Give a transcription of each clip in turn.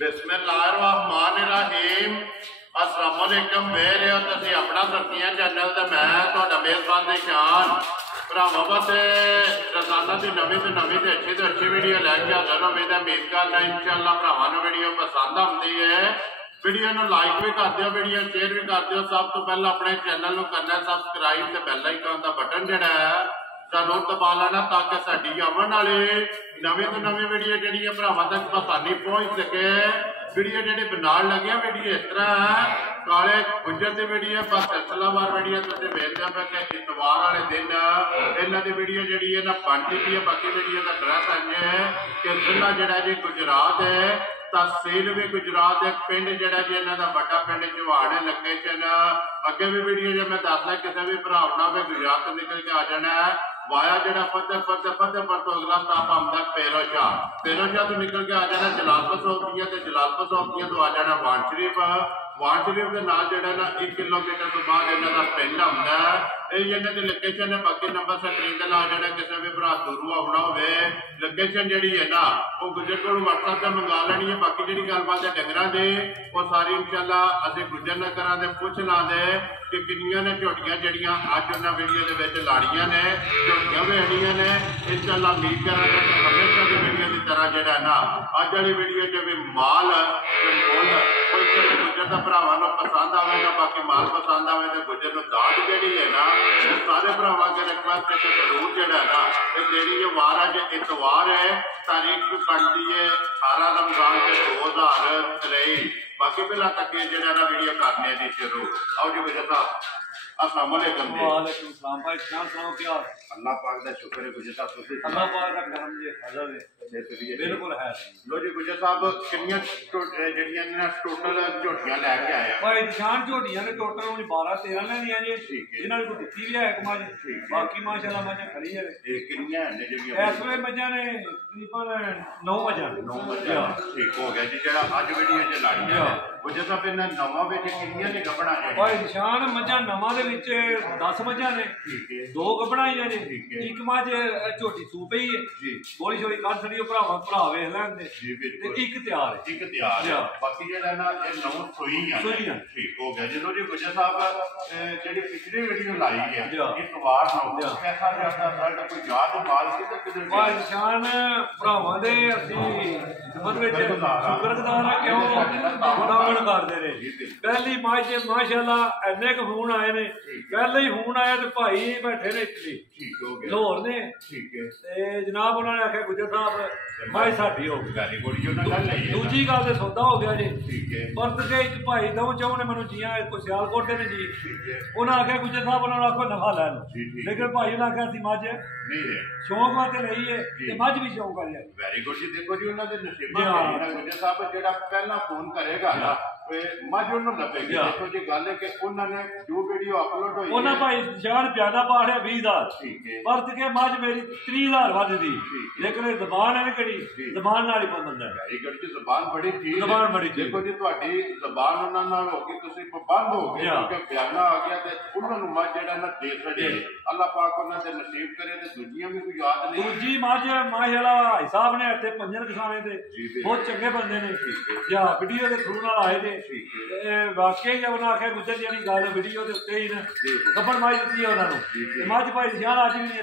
बिस्मिल्लाहिर्रहमानिर्रहीम। अस्सलाम वालेकुम। मेरे हो तुसीं अपना सुर्खियां चैनल ते मैं तुहाडा मेज़बान चोहान भरावां वास्ते रोज़ाना की नवीं तो अच्छी वीडियो लैके हाज़र हो। उम्मीद करना इंशाअल्लाह भरावां नूं वीडियो पसंद आउंदी है। वीडियो नूं लाइक भी कर दिओ, वीडियो शेयर भी कर दिओ। सब तो पहले अपने चैनल नूं करना सबसक्राइब ते बैल आइकन दा बटन जिहड़ा है जरूर दबा लेना ताकि साडी आवन वाली नवीं तो नवीं वीडियो जिहड़ी है भरावां तक आसानी पहुँच सके। वीडियो जी बनाने लगे वीडियो इस तरह है काले गुजर की वीडियो पर सिलसिलावार वीडियो तुम वेखते पे कि इतवार वाले दिन इन्हों की वीडियो जी है ना बन चुकी है। बाकी वीडियो का एड्रैस है कि जिला जोड़ा जी गुजरात है, तहसील भी गुजरात है, पिंड जोड़ा जी इन्हों का बड़ा पिंड चोहन है लोकेशन। अगे भी वीडियो जो मैं दस लिया किसी भी भरा भी गुजरात तो निकल के आ जाना है वाया जो फतेहपुर तो अगला स्टाप आता पेरोशाह तो निकल के आ जाना जलालपुर सौंपियां तो जलालपुर सौंपियां तो आ जाना वाण शरीफ के नाल जोड़ा ना 1 किलोमीटर तो बाद इन्हों का पिंड आता है। यही इन्हों की लोकेशन है। बाकी नंबर स्क्रीन से ला जाना किसी भी भरा दूरों आना हो लोकेशन जी है ना वो गुजर को व्हाट्सएप से मंगा लेनी है। बाकी जी गलबात है डंगर की वो सारी इंशाअल्लाह असीं गुजर नगर के पुछ ला दे कि किनियां ने झोटियां जड़ियां अज उन्होंने वीडियो के लाड़ियां ने झोटियां वेखनियां ने। इंशाअल्लाह उम्मीद करा हमेशा की वीडियो की तरह जोड़ा ना अज वाली वीडियो जो भी माल मुल गुजर का भरावां नूं पसंद आएगा। बाकी माल पसंद आए तो गुजर नूं दाद जी है ना सारे भरावां के रिक्वेस्ट है जरूर जोड़ा ना जी वार अज इतवार है तारीख भी बनती है 18 रमजान 2023। बाकी पहला तक जो वीडियो करने की शुरू आओ जी गुजर साहब। अस्सलाम वालेकुम जी। वालेकुम सलाम भाई जान सुनाओ क्या अल्लाह पाक दा शुक्र है गुजर साहब तुसी अल्लाह पाक दा करम जी हाज़र है बिल्कुल है। लो जी गुजर साहब कितनियां जड़ियां ने टोटल झोटियां लेके आए हैं भाई निशान झोटियां ने टोटल हुन 12-13 लेनियां जी जिन्हां ने दित्ती भी है कमाज बाकी माशाल्लाह मजा खड़ी है। ये कितनियां ने जड़ियां इस वे मजा ने तकरीबन 9 मजा ठीक हो गया जी। जेड़ा आज वीडियो च लाड़ियां गुजर साहब इन्हां नवां विच कितनियां ने गबड़ा है भाई निशान मजा नवां दे विच 10 मजा ने 2 गबड़ाइयां ने एक मज झोटी सू पई है गोली छोली कट छड़ी भरावा भरा वेख लैन दे ते एक तैयार है बाकी जेड़ा ना ये 9 सोई है ठीक हो गया। जो जी गुजर साहब जेडी पिछली वीडियो लाई है इतवार नूं कैसा जाता साडा कोई याद माल सी ते किधर भाई निशान भरावा दे असि खिदमत विच शुक्रगुजार हां क्यों दामन करदे रहे। पहली माशे माशाअल्लाह इन्ने क फोन आए ने पहले ही फोन आया तो भाई बैठे ने इटली लाहौर ने जनाब उन्होंने आख्या गुजर साहब भाई साडी हो गई दूजी गल तो सौदा हो गया जी परत के एक भाई दो चौ ने मैं जिया कोई सियालकोट ने जी उन्हें आख्या गुजर साहब उन्होंने आखो नफा लै लो लेकिन भाई उन्हें आख्या असं मज शौक वास्ते लई है मज भी शौक वाली है। वेरी गुड जी। देखो जी उन्होंने नसीबा गुजर साहब जो पहला फोन करेगा ना मज उन्होंने लभेगी। देखो जी गल है कि उन्होंने जो वीडियो अपलोड हुई उन्हें भाई निशान प्यादा पाड़िया 20,000 परत के मज मेरी 30,000 वध दी लेकिन जबान है कड़ी जबान नाल ही बंदा वेरी गुड जी। जबान बड़ी थी जबान बड़ी देखो जी तुहाडी जबान उन्हां नाल हो गई तुसीं पाबंद हो गए क्योंकि बयाना आ गया ते उन्हां नूं मज जेड़ा ना दे छड़े अल्लाह पाक उन्हां दे नसीब करे ते दूजियां भी कोई याद नहीं। दूजी मज माशाअल्लाह भाई साहब ने इत्थे पंजन किसाने ते बहुत चंगे बंदे ने या वीडियो दे थ्रू नाल आए थे वाकई जब उन्हें आख्या गुजर जी गल वीडियो के उत्ते ही गबन मज दी उन्होंने मज भाई निशान अज भी नहीं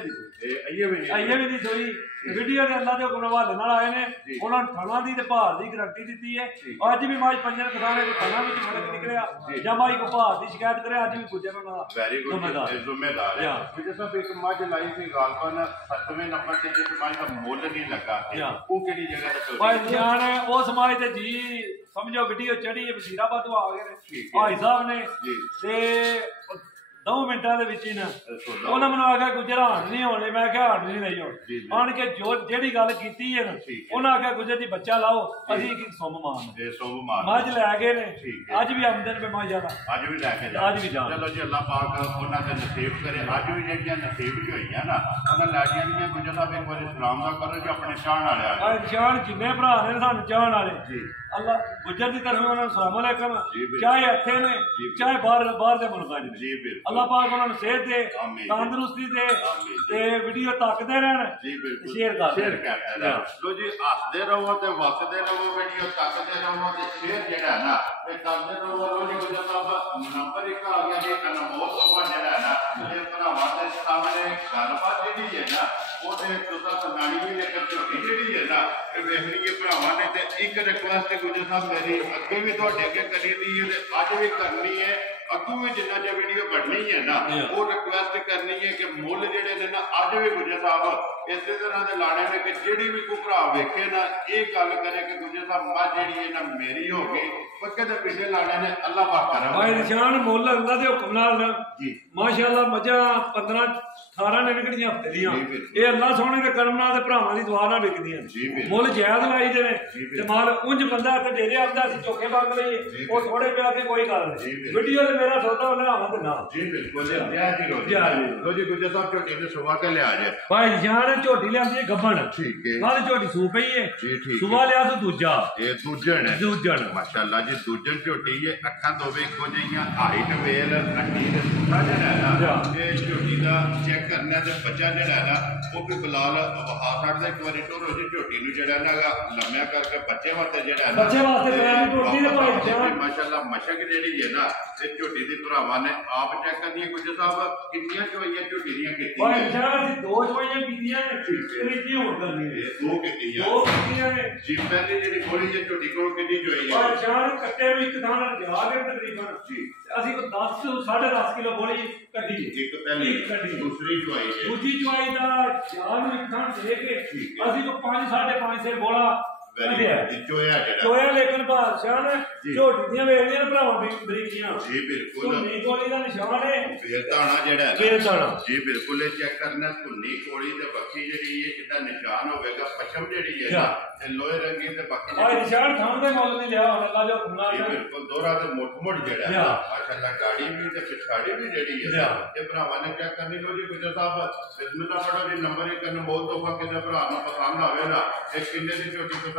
दी सोई वीडियो के अल्लाह के हुक्म हवाले नाल आए ने उन्होंने थणा दी ते भार दी गारंटी दी है। अज भी मज पंजन किसाने के थणा विच फर्क निकलिया या मज को भार की शिकायत करे अज भी गुजर जिम्मेदार है। गुजर साहब एक मज लाई सी गालबन 7वें नंबर से जिस मज का मुल नहीं लगा वो केड़ी जगह ते भाई निशान उस मज ते जी समझो वीडियो चढ़ी वजीराबाद तो आ गए भाई साहब ने 2 मिनटां दे विच ही ना उन्हें मैनूं आख्या गुजर हांड नहीं होने मैं क्या हांड नहीं लई होनी आन के जो जेड़ी गल कीती है ना उन्हें आख्या गुजर जी बच्चा लाओ असीं एक सुम मान मज लै गए ने अज भी आमदन पे माशाअल्लाह अज भी लैके अज भी जान चलो जी अल्लाह पाक उन्हां दे नसीब करे अज भी जेहड़ियां नसीब च होईयां ना उन्हां लाड़ियां दी गुजर साहब एक बार सलाम दा करो जी अपने चाहण वाले चाहण जिन्ने भरा ने सानूं चाहण वाले अल्लाह गुजर की तरफ उन्होंने सलाम अलैकुम चाहे इत्थे ने चाहे बाहर दे मुल्कां च अल्लाह पाक उन्होंने सेहत दे तंदुरुस्ती दे ते वीडियो तकदे रहन शेयर करते रहो। लो जी हसदे रहो ते वसदे रहो वीडियो तकदे रहो ਤੇ ਸ਼ੇਅਰ ਜਿਹੜਾ ਨਾ ਇਹ ਕਰਦੇ ਰਹੋ। ਲੋ ਜੀ ਗੁਜਰ ਸਾਹਿਬ ਨੰਬਰ 1 ਆ ਗਿਆ ਜੀ ਅਨਮੋਲ ਤੋਂ ਜਿਹੜਾ ਨਾ ਇਹ ਭਰਾਵਾਂ ਦੇ ਸਾਹਮਣੇ ਗੱਲਬਾਤ ਜਿਹੜੀ ਹੈ ਨਾ ਉਹਦੇ ਤੁਸੀਂ ਸੁਣਾਣੀ ਵੀ ਲੇਕਿਨ ਝੋਟੀ ਜਿਹੜੀ ਹੈ ਨਾ ਇਹ ਵੇਖ ਲਈਏ ਭਰਾਵਾਂ ਨੇ। ਤੇ ਇੱਕ ਰਿਕੁਐਸਟ ਗੁਜਰ ਸਾਹਿਬ ਮੇਰੀ ਅੱਗੇ ਵੀ ਤੁਹਾਡੇ ਅੱਗੇ ਕਰੀ ਦੀ ਹੈ ਤੇ ਅੱਜ ਵੀ ਕਰਨੀ ਹੈ, ਅੱਗੋਂ ਵੀ ਜਿੰਨਾ ਜੇ ਵੀਡੀਓ ਬਣਨੀ ਹੈ ਨਾ ਉਹ ਰਿਕੁਐਸਟ ਕਰਨੀ ਹੈ ਕਿ ਮੁੱਲ ਜਿਹੜੇ ਨੇ ਨਾ ਅੱਜ ਵੀ ਗੁਜਰ ਸਾਹਿਬ ਇਸੇ ਤਰ੍ਹਾਂ ਦੇ ਲਾਣੇ ਨੇ ਕਿ ਜਿਹੜੀ ਵੀ ਕੋਈ ਭਰਾ ਵੇਖੇ ਨਾ ਇਹ ਗੱਲ ਕਰੇ ਕਿ ਗੁਜਰ ਸਾਹਿਬ ਮੱਝ ਜਿਹੜੀ ਹੈ ਨਾ ਮੇਰੀ ਹੋ ਗਈ ਪੱਕੇ ਦੇ ਪਿੱਛੇ ਲਾਣੇ ਨੇ ਅੱਲਾਹ ਪਾਕ ਕਰਾ ਭਾਈ ਨਿਸ਼ਾਨ ਮੁੱਲ ਅੱਲਾ ਦੇ ਹੁਕਮ ਨਾਲ ਨਾ ਜੀ ਮਾਸ਼ਾਅੱਲਾ ਮੱਝਾਂ 15-18 ਨੇ ਨਿਕਲੀਆਂ ਹਫਤੇ ਦੀਆਂ। ਇਹ ਅੱਲਾ ਸੋਹਣੇ ਦੇ ਕਰਮ ਨਾਲ ਤੇ ਭਰਾਵਾਂ ਦੀ ਦੁਆ ਨਾਲ ਵਿਕਦੀਆਂ ਮੁੱਲ ਜਾਇਜ਼ ਲਾਈਦੇ ਨੇ ਤੇ ਮਾਲ ਉਂਝ ਬੰਦਾ ਤੇ ਡੇਰੇ ਆਉਂਦਾ ਅਸੀਂ ਚੋਕੇ ਬੰਦ ਲਈਏ ਉਹ ਥੋੜੇ ਪਿਆ ਕੇ ਕੋਈ ਗੱਲ ਨਹੀਂ। ਵੀਡੀਓ ਤੇ ਮੇਰਾ ਸੌਦਾ ਉਹਨੇ ਆਵਾਂ ਤੇ ਨਾ ਜੀ ਬਿਲਕੁਲ ਲੋ ਜੀ ਗੁਜਰ ਸਾਹਿਬ ਝੋਟੀ ਨੇ ਸੁਬਾ ਕੇ ਲਿਆ ਜੇ ਭਾਈ ਨਿਸ਼ਾਨ ਝੋਟੀ ਲਿਆਂਦੀ ਹੈ ਗੱਬਣ ਠੀਕ ਹੈ ਕੱਲ ਝੋਟੀ ਸੂ ਪਈ ਹੈ ਜੀ ਠੀਕ ਸੁਬਾ ਲਿਆ ਤੂੰ ਦੂਜਾ ਇਹ ਦੂਜਣ ਹੈ ਦੂਜਣ ਮਾਸ਼ਾਅੱਲਾ ਜੀ ਦੂਜਣ ਝੋਟੀ ਹੈ ਅੱਖਾਂ ਦੋਵੇਂ ਇੱਕੋ ਜਿਹੀਆਂ ਹਾਈਟ ਵੇਲ ਅੱਡੀ ਦੇ ਸੁੱਕਾ ਜਿਹੜਾ ਹੈ ਇਹ ਝੋਟੀ ਦਾ ਚੈੱਕ ਕਰਨਾ ਤੇ ਬੱਚਾ ਜਿਹੜਾ ਹੈ ਨਾ ਉਹ ਵੀ ਬਲਾਲ ਵਹਾ ਛੱਡਦਾ ਇੱਕ ਵਾਰੀ ਟੋਰੋ ਜੀ ਝੋਟੀ ਨੂੰ ਜਿਹੜਾ ਨਾ ਲੰਮਿਆ ਕਰਕੇ ਬੱਚੇ ਵਾਸਤੇ ਜਿਹੜਾ ਹੈ ਨਾ ਬੱਚੇ ਵਾਸਤੇ ਪੈਰ ਦੀ ਟੋਟੀ ਦੇ ਭਾਈ ਮਾਸ਼ਾਅੱਲਾ ਮਸ਼ਕ ਜਿਹੜੀ ਹੈ ਨਾ ਇਹ ਝੋਟੀ ਦੀ ਭਰਾਵਾਂ ਨੇ ਆਪ ਚੈੱਕ ਕਰਨੀ। ਗੁਜਰ ਸਾਹਿਬ ਕਿੰਨੀਆਂ ਚੋਈਆਂ ਝੋਟੀ ਦੀਆਂ ਕੀਤੀਆਂ ਭਾਈ ਜਾਨ ਅਸੀਂ 2 ਚੋਈਆਂ ਕੀਤੀਆਂ ਨੇ ਤੀਜੀ ਹੋਰ ਕਰਨੀ ਹੈ ਦੋ ਕੀਤੀਆਂ ਨੇ ਜੀ। ਪਹਿਲੀ ਜਿਹੜੀ ਗੋਲੀ ਜੇ ਝੋਟੀ ਕੋਲ ਕਿੰਨੀ ਚੋਈ ਹੈ ਭਾਈ ਜਾਨ ਕੱਟੇ ਵੀ ਇੱਕ ਥਾਂ ਜਾ ਕੇ ਤਕਰੀਬਨ ਜੀ ਅਸੀਂ ਕੋ 10 10.5 ਕਿਲੋ ਗੋਲੀ ਕੱਢੀ ਇੱਕ ਪਹਿਲੀ ਦੂਸਰੀ ਚੋਈ ਹੈ ਦੂਜੀ ਚੋਈ ਦਾ ਜਾਨ ਇੱਕ ਥਾਂ ਦੇ ਕੇ ਅਸੀਂ ਕੋ 5-5.5 ਸੇ ਬੋਲਾ ਚੋਇਆ ਲੇਕਿਨ ਬਾਦਸ਼ਾਹ ਨੇ ਝੋਟੀ ਦੀਆਂ ਵੇਖਦੀਆਂ ਨੇ ਭਰਾਵਾਂ ਬਰੀਕੀਆਂ ਜੀ ਬਿਲਕੁਲ ਧੁੰਨੀ ਕੋਲੀ ਦਾ ਨਿਸ਼ਾਨ ਹੈ ਬੇਦਾਣਾ ਜਿਹੜਾ ਹੈ ਬੇਦਾਣਾ ਜੀ ਬਿਲਕੁਲ ਇਹ ਚੈੱਕ ਕਰਨਾ ਧੁੰਨੀ ਕੋਲੀ ਤੇ ਬੱਕੀ ਜਿਹੜੀ ਹੈ ਜਿੱਦਾਂ ਨਿਸ਼ਾਨ ਹੋਵੇਗਾ ਪਛਮ ਜਿਹੜੀ ਹੈ ਤੇ ਲੋਹੇ ਰੰਗੀ ਤੇ ਬਾਕੀ ਆ ਨਿਸ਼ਾਨ ਥਾਂ ਦੇ ਮੁੱਲ ਨਹੀਂ ਲਿਆ ਹੁਣ ਅੱਲਾ ਜੋ ਖੁੱਲਾ ਜੀ ਬਿਲਕੁਲ ਦੋਰਾ ਤੇ ਮੋਟ ਜਿਹੜਾ ਹੈ ਮਾਸ਼ਾਅੱਲਾ ਗਾੜੀ ਵੀ ਤੇ ਪਿਛਾੜੀ ਵੀ ਜਿਹੜੀ ਹੈ ਇਹ ਭਰਾਵਾਂ ਨੇ ਚੈੱਕ ਕਰਨੀ। ਲੋ ਜੀ ਗੁਜਰ ਸਾਹਿਬ ਬਿਸਮਿਲ੍ਲਾ ਪੜੋ ਜੀ ਨੰਬਰ 1 ਅਨਮੋਲ ਤੋਹਫਾ ਕਿਸੇ ਭਰਾ ਨੂੰ ਪਸੰਦ ਆਵੇ ਨਾ ਇਹ ਕਿੰਨੇ ਦੀ ਝੋਟੀ ਤੋਂ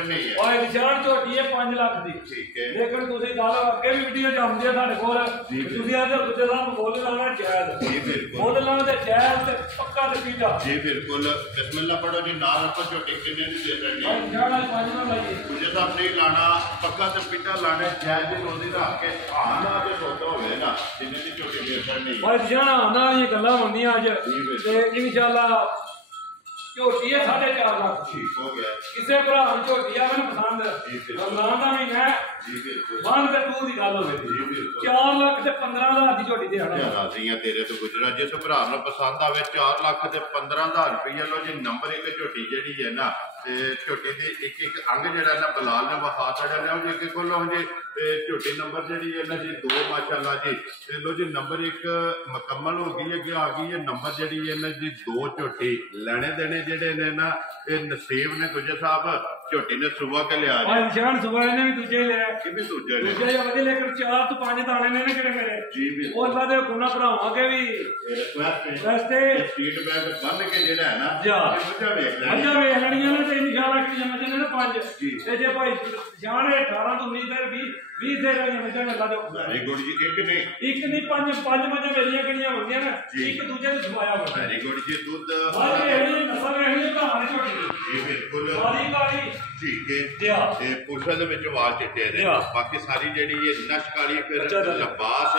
ਨਹੀਂ ਹੈ ਓਏ ਨਿਸ਼ਾਨ ਝੋਟੀ ਹੈ 5 ਲੱਖ ਦੀ ਠੀਕ ਹੈ ਲੇਕਿਨ ਤੁਸੀਂ ਗੱਲ ਅੱਗੇ ਵੀ ਵੀਡੀਓ ਜਾਂਦੀ ਹੈ ਸਾਡੇ ਕੋਲ ਤੁਸੀਂ ਆਦੇ ਗੁਜਰ ਸਾਹਿਬ ਮੁੱਲ ਲਾਣਾ ਜਾਇਜ਼ ਜੀ ਬਿਲਕੁਲ ਮੁੱਲ ਲਾਣਾ ਤੇ ਜਾਇਜ਼ ਤੇ ਪੱਕਾ ਤੇ ਪੀਟਾ ਜੀ ਬਿਲਕੁਲ ਬਿਸਮਿਲ੍ਲਾ ਪੜੋ ਜੀ ਨਾਲ ਰੱਖੋ ਝੋਟੀ ਕਿੰਨੇ ਦੀ ਦੇ ਦੇਣੀ ਹੈ ਨਿਸ਼ਾਨ 5 ਨਾਲ ਲਾਈਏ ਗੁਜਰ ਸਾਹਿਬ ਨਹੀਂ ਲਾਣਾ ਪੱਕਾ ਤੇ ਪੀਟਾ ਲਾਣਾ ਜਾਇਜ਼ ਦੀ ਲੋਦੀ ਰੱਖ ਕੇ ਆਣਾ ਤੇ ਸੌਦਾ ਹੋਵੇ ਨਾ ਜਿੰਨੇ ਦੀ ਝੋਟੀ ਦੇ ਦੇਣੀ ਓਏ ਨਿਸ਼ਾਨ ਆਣਾ ਇਹ ਗੱਲਾਂ ਹੁੰਦੀਆਂ ਅੱਜ ਤੇ ਇਨਸ਼ਾਅੱਲਾ ਝੋਟੀ ਹੈ 4.5 ਲੱਖ ਠੀਕ ਹੋ ਗਿਆ। ਕਿਸੇ ਭਰਾ ਨੂੰ ਝੋਟੀ ਆ ਮੈਨੂੰ ਪਸੰਦ ਰਮਜ਼ਾਨ ਦਾ ਮਹੀਨਾ ਹੈ ਜੀ ਬਿਲਕੁਲ ਬੰਦ ਤੇ ਤੂੰ ਦੀ ਗੱਲ ਹੋਵੇ ਜੀ ਬਿਲਕੁਲ 4 ਲੱਖ ਤੇ 15,000 ਦੀ ਝੋਟੀ ਦੇ ਆਣਾ ਰਾਜ਼ੀਆਂ ਤੇਰੇ ਤੋਂ ਗੁਜਰਾ ਜਿਸ ਭਰਾ ਨੂੰ ਪਸੰਦ ਆਵੇ 4 ਲੱਖ ਤੇ 15,000 ਰੁਪਏ ਲੋ ਜੀ ਨੰਬਰ 1 ਝੋਟੀ ਜਿਹੜੀ ਹੈ ਨਾ ਤੇ ਝੋਟੀ ਦੇ ਇੱਕ ਅੰਗ ਜਿਹੜਾ ਨਾ ਬਲਾਲ ਨੇ ਵਹਾ ਛੱਡਿਆ ਲਿਆ ਜੀ ਇੱਕ ਕੋਲੋਂ ਜੀ ਤੇ ਝੋਟੀ ਨੰਬਰ ਜਿਹੜੀ ਹੈ ਨਾ ਜੀ 2 ਮਾਸ਼ਾਅੱਲਾ ਜੀ ਤੇ ਲੋ ਜੀ ਨੰਬਰ 1 ਮੁਕੰਮਲ ਹੋ ਗਈ ਅੱਗੇ ਆ ਗਈ ਹੈ ਨੰਬਰ ਜਿਹੜੀ ਹੈ ਨਾ ਜੀ 2 ਝੋਟੀ ਲੈਣੇ ਦੇਣੇ ਜਿਹੜੇ ਨੇ ਨਾ ਇਹ ਨਸੀਬ ਨੇ ਗੁਜਰ ਸਾਹਿਬ ਝੋਟੀ ਨੇ ਸੁਬਾ ਕੇ ਲਿਆ ਜੀ ਨਿਸ਼ਾਨ ਸੁਬਾ ਨੇ ਵੀ ਦੂਜੇ ਲਿਆ ਕਿਵੇਂ ਦੂਜੇ ਨੇ ਦੂਜੇ ਵਧੀਆ ਲੇਕਿਨ 4 ਤੋਂ 5 ਦਾਣੇ ਨੇ ਕਿਹੜੇ ਮੇਰੇ ਜੀ ਵੀ ਉਹ ਅੱਲਾ ਦੇ ਹੁਕਮ ਨਾਲ ਭਰਾਵਾਂਗੇ ਵੀ ਰਸਤੇ ਸੀਟ ਬੈਗ ਬੰਨ ਕੇ ਜਿਹੜਾ ਹੈ ਨਾ ਮੱਝਾਂ ਵੇਖ ਲੈਣੀਆਂ ਨੇ ਤੇ ਇਨਸ਼ਾਅੱਲਾ ਕਿੰਨੀਆਂ ਮੱਝਾਂ ਨੇ ਨਾ 5 ਤੇ ਜੇ ਭਾਈ ਜਾਣ 18 ਤੋਂ 19 ਤੇ 20 ਦੇ ਰਹੀਆਂ ਮੱਝਾਂ ਨੇ ਅੱਲਾ ਦੇ ਹੁਕਮ ਵੈਰੀ ਗੁੱਡ ਜੀ ਇੱਕ ਨਹੀਂ 5 ਮੱਝਾਂ ਮੇਰੀਆਂ ਕਿਹੜੀਆਂ ਹੁੰਦੀਆਂ ਨੇ ਇੱਕ ਦੂਜੇ ਨੂੰ ਸਮਾਇਆ ਹੋਇਆ ਵੈਰੀ ਗੁੱਡ ਜੀ ਦੁੱਧ ਇਹ ਨਸਲ ਰਹਿਣੀ ਭਰਾਵਾਂ ਦੀ ਝੋਟੀ ਜੀ ਬਿਲਕੁਲ ਸਾਰੀ ਕਾਲੀ ਠੀਕ ਹੈ ਤੇ ਪੁਰਸ਼ਾਂ ਦੇ ਵਿੱਚ ਵਾਲ ਚਿੱਟੇ ਨੇ ਬਾਕੀ ਸਾਰੀ ਜਿਹੜੀ ਇਹ ਨਸ਼ ਕਾਲੀ ਫਿਰ ਲਬਾਸ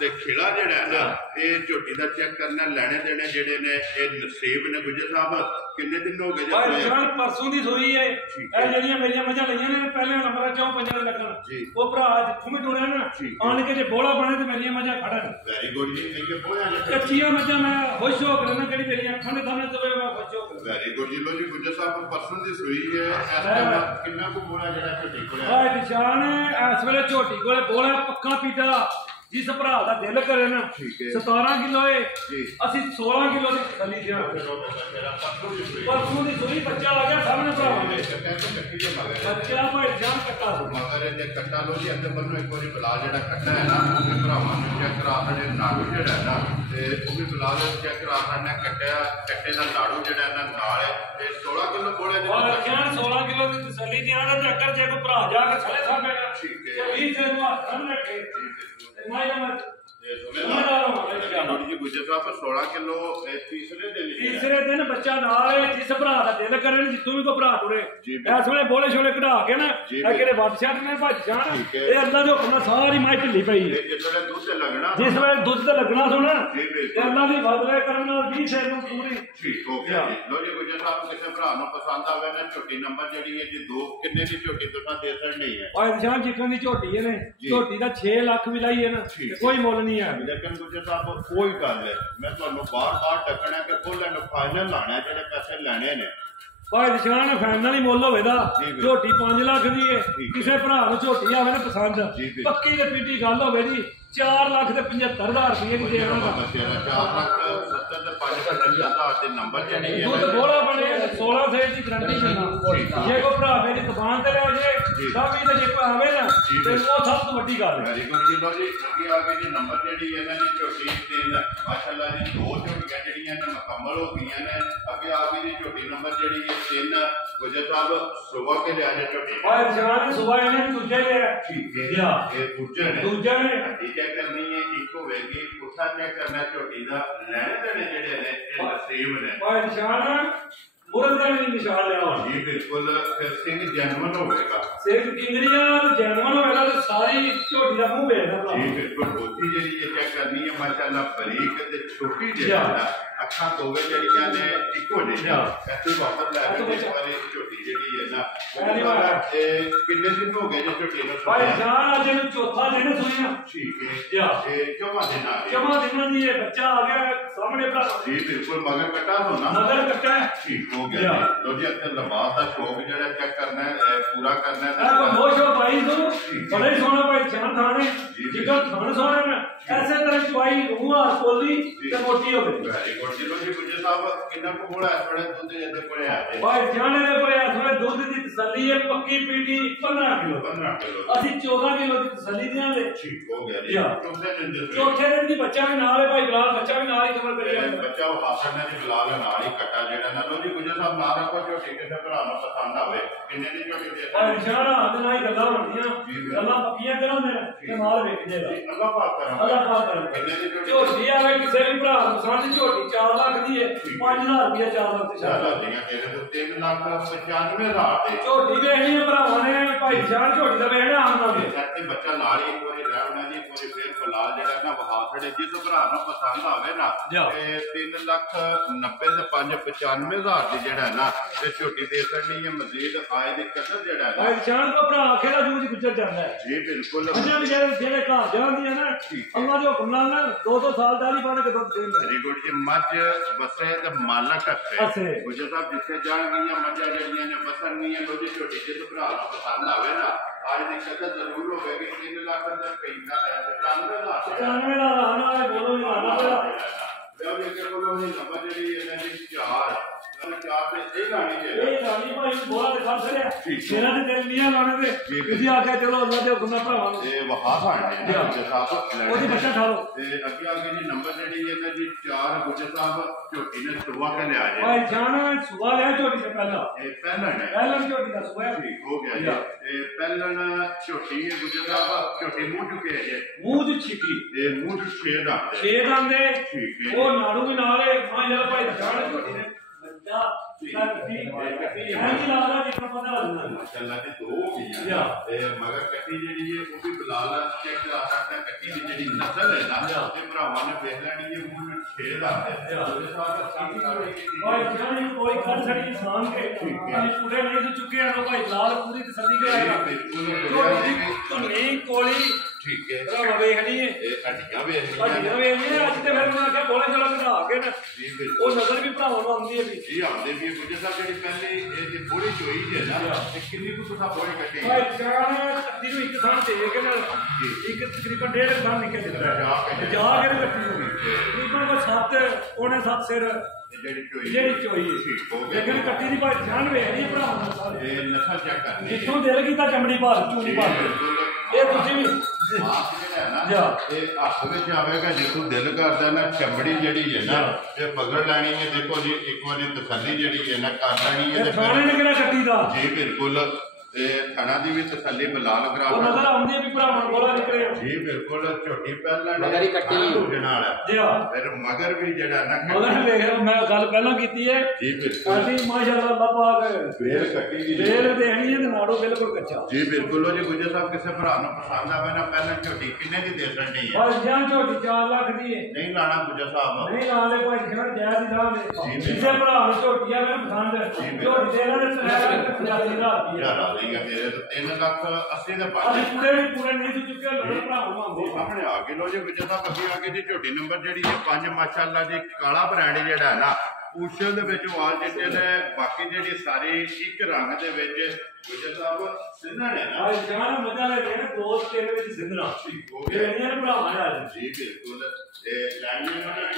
ਤੇ ਖਿਲਾ ਜਿਹੜਾ ਹੈ ਨਾ ਇਹ ਝੋਟੀ ਦਾ ਚੈੱਕ ਕਰਨਾ ਲੈਣੇ ਦੇਣੇ ਜਿਹੜੇ ਨੇ ਇਹ ਨਸੀਬ ਨੇ ਗੁਜਰ ਸਾਹਿਬ ਕਿੰਨੇ ਦਿਨ ਹੋ ਗਏ ਜੀ ਪਰਸੋਂ ਦੀ ਸੋਈ ਹੈ ਇਹ ਜਿਹੜੀਆਂ ਮੇਰੀਆਂ ਮੱਝਾਂ ਲਈਆਂ ਨੇ ਪਹਿਲੇ ਨੰਬਰ 'ਚੋਂ ਪੰਜਾਂ ਦੇ ਲੱਗਣ ਉਹ ਭਰਾ ਅੱਜ ਖੁੰਮ ਟੁਰਿਆ ਨਾ ਆਣ ਕੇ ਜੇ ਬੋਲਾ ਬਣੇ ਤੇ ਮੇਰੀਆਂ ਮੱਝਾਂ ਖੜਨ ਵੈਰੀ ਗੁੱਡ ਜੀ ਇਹ ਬੋਇਆ ਕੱਚੀਆਂ ਮੱਝਾਂ ਮੈਂ ਖੁਸ਼ ਹੋ ਕੇ ਨਾ ਕਿਹੜੀ ਮੇਰੀਆਂ ਅੱਖਾਂ ਦੇ ਸਾਹਮਣੇ ਤਵੇ ਮੈਂ ਖੁਸ਼ ਹੋ ਕੇ ਵੈਰੀ ਗੁੱਡ ਜੀ ਲੋ ਜੀ ਗੁਜਰ ਸਾਹਿਬ ਪਰਸੋਂ ਦੀ ਸੋਈ ਹੈ ਕਿੰਨਾ ਕੁ ਬੋਲਾ ਜਿਹੜਾ ਝੋਟੀ ਕੋਲ ਹੈ ਨਿਸ਼ਾਨ ਇਸ ਵੇਲੇ ਝੋਟੀ ਕੋਲੇ ਬੋਲਾ ਪੱਕਾ ਪੀਟਾ ਜਿਸ ਭਰਾ ਦਾ ਦਿਲ ਕਰੇ ਨਾ 17 ਕਿਲੋ ਏ ਅਸੀਂ 16 ਕਿਲੋ ਦੀ ਥੱਲੀ ਜਿਹਾ ਪਰਸੋਂ ਦੀ ਸੋਈ ਬੱਚਾ ਆ ਗਿਆ ਸਾਹਮਣੇ ਭਰਾ ਬੱਚਾ ਭਾਈ ਜਾਨ ਕੱਟਾ ਮਗਰ ਇਹਦੇ ਕੱਟਾ ਲੋ ਜੀ ਅੰਦਰ ਬੰਨੋ ਇੱਕ ਵਾਰੀ ਬਲਾ ਜਿਹੜਾ ਕੱਟਾ ਹੈ ਨਾ ਉਹ ਭਰਾਵਾਂ ਨੂੰ ਚੈੱਕ ਕਰਾ ਸਾਡੇ ਨਾੜੂ ਜਿਹੜਾ ਹੈ ਨਾ ਤੇ ਉਹ ਵੀ ਬਲਾ ਦੇ ਚੈੱਕ ਕਰਾ ਸਾਡੇ ਕੱਟੇ ਦਾ ਨਾੜੂ ਜਿਹੜਾ ਹੈ ਨਾ ਨਾਲ ਤੇ 16 ਕਿਲੋ ਬੋਲੇ ਦੇ 16 ਕਿਲੋ ਦੀ ਤਸੱਲੀ ਦੀ ਆਣਾ ਤੇ ਅਗਰ ਜੇ ਕੋਈ ਭਰਾ ਜਾ ਕੇ ਥਲੇ ਸਾਹਮਣੇ ਠੀਕ ਹੈ 20 ਦਿਨ ਨੂੰ ਹੱਥ ਰੱਖੇ ਮਾਇਆ गुजर साहब 16 किलो तीसरे दिन बच्चा नाल जिस भरा का दिल करे जितों भी कोई भरा टुरे इस वे बोले छोले कढ़ा के ना किहड़े वट छट ने भज जान ये अल्लाह दे हुक्म नाल सारी माई ढिली पई जिस वे दुध ते लगना सुन अल्लाह दी फजले करम नाल 20 शेर नूं पूरी ठीक हो गया जी लो जी गुजर साहब किसी भरा नूं पसंद आवे ना झोटी नंबर जिहड़ी है जी दो किन्ने दी झोटी तुसां दे सकदे है और निशान जिकन दी झोटी है ने झोटी दा 6 लाख भी लाई है ना कोई मुल नहीं है लेकिन गुजर साहब कोई गल है मैं तुहानूं बार-बार डकना कि फुल एंड फाइनल लाना जिहड़े पैसे लेने ने भाई निशान फाइनल ही मुल होवेगा झोटी 5 लाख दी है किसी भरा नूं झोटी आवे ना पसंद पक्की ते पीटी गल होवे जी 4,75,000 रुपये की देना नंबर दूध बोला बने 16 सेल की गारंटी देना जे कोई भरा मेरी दुकान से ले जाए तब भी तो जे कोई आवे ना तो वो सब तो वड्डी गल है वेरी गुड जी लो जी अगे आगे जी नंबर जेडी है ना जी झोटी 3 माशाल्लाह जी 2 झोटियां जेडियां ने मुकम्मल हो गई ने अगे आगे जी झोटी नंबर जेडी है 3 गुजर साहब सुबह के ले आने झोटी और जान सुबह इन्हें दूजे ले ठीक है ये दूजे ने ठीक है करनी है एक होगी पुठा चेक करना झोटी का लैने देने जेडे ने नसीब ने और निशान मुरद का भी निशान लिया जी बिल्कुल फिर सिंह जेन्युइन होगा सिंह किंगरिया जेन्युइन होगा तो सारी झोटी का मुंह भेजना जी बिल्कुल बोती जी ये चेक करनी है माशाल्लाह बारीक ते छोटी जेड़ा अखा दोवे जड़ियां ने इको जिहा ऐसे वापस ले के वाली झोटी जेडी है ना कितने दिन हो गए जो झोटी ने भाई जान आज ने चौथा दिन सुनिया ठीक है या ये चौथा दिन आ गया चौथा दिन दी ये बच्चा आ गया सामने भरा जी बिल्कुल मगर कटा तो ना मगर कटा ठीक हो गया लो जी अब लबास का शौक जेड़ा चेक करना है पूरा करना है मोशो भाई तो बड़े सोना भाई जान थाने जिका थान सोना ना ऐसे तरह चुवाई रूह कोली ते मोटी हो गई वेरी गुड जी लो जी गुजर साहब कितना को बोला है थोड़े दूध दे कोले आते भाई जाने दे कोले थोड़े दूध दी तसल्ली है पक्की पीटी 15 किलो असि 14 किलो दी तसल्ली दियां ले ठीक हो गया जी चौथे दिन दी बच्चा भी नाल है भाई बिलाल बच्चा भी नाल ही खबर करी बच्चा वो हासन ने बिलाल नाल ही कटा जेड़ा ना लो जी गुजर साहब ना रखो जो ठीक है भरा नु पसंद आवे किन्ने दी झोटी दे भाई जाना आज ना ही गल्ला होंदियां गल्ला पक्कियां करांदे ने ते माल वेच देगा अल्लाह पाक करम किन्ने दी झोटी आवे किसे भी भरा नु पसंद झोटी 4 लाख दी है 5000 रुपया 4 लाख ते 4 लाख दियां तेरे तो 3,95,000 दे झोटी वेखनी है भरावां ने भाई जान झोटी दा वेखना आंदा दे सत्ते बच्चा नाल ही एक बारी रहना जी पूरे फिर बिलाल जेड़ा ना वहा खड़े जिस भरा नु पसंद आवे ना ते 3,90,595,000 दी जेड़ा ना ते झोटी दे सकनी है मजीद आए दी कदर जेड़ा है भाई जान को भरा आखेला जूझ गुजर जांदा है जी बिल्कुल अच्छा जेड़े घर जांदी है ना अल्लाह दे हुक्म नाल ना 2-2 साल दाली बन के दुध देंदा वेरी गुड जी मज बसे ते मालक हसे गुजर साहब जिथे जान गईयां मजा जड़ियां ने बसन गईयां लो जी झोटी जिस भरा नु पसंद आवे ना आज दी कदर जरूर होगी 3 लाख दा पैसा है 95,000 आना है बोलो भी आना पड़ा जब ये बोलो नहीं नंबर जेडी है जी 4 से ए गाड़ी है ए गाड़ी भाई बोला ते कर छड़या तेरा ते दिल नहीं लाने ते किसी आके चलो अल्लाह दे हुक्म नाल भरावां ए वहा खाने गुजर साहब ओदी बच्चा ठालो ते अगे आगे जी नंबर जेडी है ना जी 4 गुजर साहब झोटी ने सुबह के ले आ जाए भाई जान सुबह ले झोटी से पहला ए पहलन झोटी दा सुबह ठीक हो गया जी ए पहलन झोटी है गुजर साहब झोटी मुंह चुके है मुंह च छिकी ए मुंह च छेद आंदे ठीक है ओ नाड़ू भी नाल है मां जरा भाई जान झोटी ने बच्चा माशाल्लाह ते 2 हो गई ते मगर कट्टी जेडी है वो भी बिलाल चेक करा सकता कट्टी दी जेडी नस्ल है ना ते भरावां ने देख लेनी है मुंह में छेद आते भाई जान कोई कर छड़ी इंसान के पूरे नहीं तो चुके हैं भाई लाल पूरी तसल्ली कराएगा बिल्कुल तो नहीं कोली ठीक है भरावा देखनी है ए हड्डियां वेखनी आज ते फिर मैं क्या बोले चलो कढ़ा के ना जी बिल्कुल वो नजर भी भरावां नु आंदी है जी आंदे भी गुजर साहब जेडी पहले ए जे बड़ी चोई है ना ए कितनी को तुसा बड़ी कट्टी भाई जान कट्टी नु एक थान ते के ना एक तकरीबन 1.5 थान निकल देता है जा के कट्टी होगी तकरीबन 7 सिर जेडी चोई ठीक हो गया लेकिन कट्टी दी भाई जान वे नहीं भरावां ए नस्ल चेक करनी जिथों दिल कीता चमड़ी भार चूनी भार ए दूसरी भी हथ विच आवेगा जिसू दिल करदा ना चमड़ी जेडी है ना ये पकड़ लैनी है देखो जी एक बार तसल्ली जेडी है ना कर लैनी है खाने ने किहड़ा कट्टी दा जी बिल्कुल ਥਣਾ ਦੀ ਵੀ ਤਸੱਲੀ ਬਲਾਲ ਕਰਾ ਨਜ਼ਰ ਆਉਂਦੀ ਵੀ ਭਰਾਵਾਂ ਕੋਲ ਨਿਕਲੇ ਜੀ ਬਿਲਕੁਲ ਝੋਟੀ ਪਹਿਲਾਂ ਮਗਰ ਹੀ ਕੱਟੀ ਨਾਲ ਜੀ ਹਾਂ ਫਿਰ ਮਗਰ ਵੀ ਜਿਹੜਾ ਨਾ ਮਗਰ ਵੇਖ ਮੈਂ ਗੱਲ ਪਹਿਲਾਂ ਕੀਤੀ ਹੈ ਜੀ ਬਿਲਕੁਲ ਅਸੀਂ ਮਾਸ਼ਾਅੱਲਾ ਅੱਲਾਹ ਪਾਕ ਵੇਲ ਕੱਟੀ ਦੀ ਵੇਲ ਦੇਣੀ ਹੈ ਤੇ ਨਾੜੋ ਬਿਲਕੁਲ ਕੱਚਾ ਜੀ ਬਿਲਕੁਲ ਉਹ ਜੀ ਗੁੱਜਰ ਸਾਹਿਬ ਕਿਸੇ ਭਰਾ ਨੂੰ ਪਸੰਦ ਆਵੇ ਨਾ ਪਹਿਲਾਂ ਝੋਟੀ ਕਿੰਨੇ ਦੀ ਦੇ ਸਕਣੀ ਹੈ ਬਸ ਜਾਂ ਝੋਟੀ 4 ਲੱਖ ਦੀ ਹੈ ਨਹੀਂ ਲਾਣਾ ਗੁੱਜਰ ਸਾਹਿਬ ਨਹੀਂ ਲਾ ਲੈ ਭਾਈ ਜਿਹੜਾ ਜਾਇਜ਼ ਹੀ ਲਾਵੇ ਕਿਸੇ ਭਰਾ ਨੂੰ ਝੋਟੀ ਆ ਮੈਨੂੰ ਪਸੰਦ ਝੋਟੀ ਦੇ ਨਾਲ 3,85,000 ਯਾਰ ਆ ਰਹੀ ਹੈ ਮੇਰੇ ਤਾਂ 3,80,000 ਦਾ ਪਾ ਅਸੀਂ ਪੂਰੇ ਨਹੀਂ ਸੀ ਚੁੱਕੇ ਲੋੜ ਭਰਾ ਮੰਗੋ ਸਾਹਮਣੇ ਆ ਕੇ ਲੋ ਜੀ ਗੁੱਜਰ ਸਾਹਿਬ ਅੱਗੇ ਆ ਕੇ ਦੀ ਝੋਟੀ ਨੰਬਰ ਜਿਹੜੀ ਹੈ 5 ਮਾਸ਼ਾਅੱਲਾ ਜੀ ਕਾਲਾ ਬ੍ਰਾਂਡ ਜਿਹੜਾ ਹੈ ਨਾ ਪੂਛਲ ਦੇ ਵਿੱਚ ਵਾਲ ਚਿੱਟੇ ਨੇ ਬਾਕੀ ਜਿਹੜੀ ਸਾਰੇ ਇੱਕ ਰੰਗ ਦੇ ਵਿੱਚ ਗੁੱਜਰ ਸਾਹਿਬ ਸਿੰਧਾ ਨੇ ਨਾ ਆ ਜਾਨ ਮਜ਼ਾ ਲੈ ਕੇ ਦੋਸਤ ਤੇਰੇ ਵਿੱਚ ਸਿੰਧਰਾ ਹੋ ਗਿਆ ਇਹਨੇ ਭਰਾਵਾਂ ਨਾਲ ਜੀ ਬਿਲਕੁਲ ਇਹ ਲਾਈਨ ਵਾਲਾ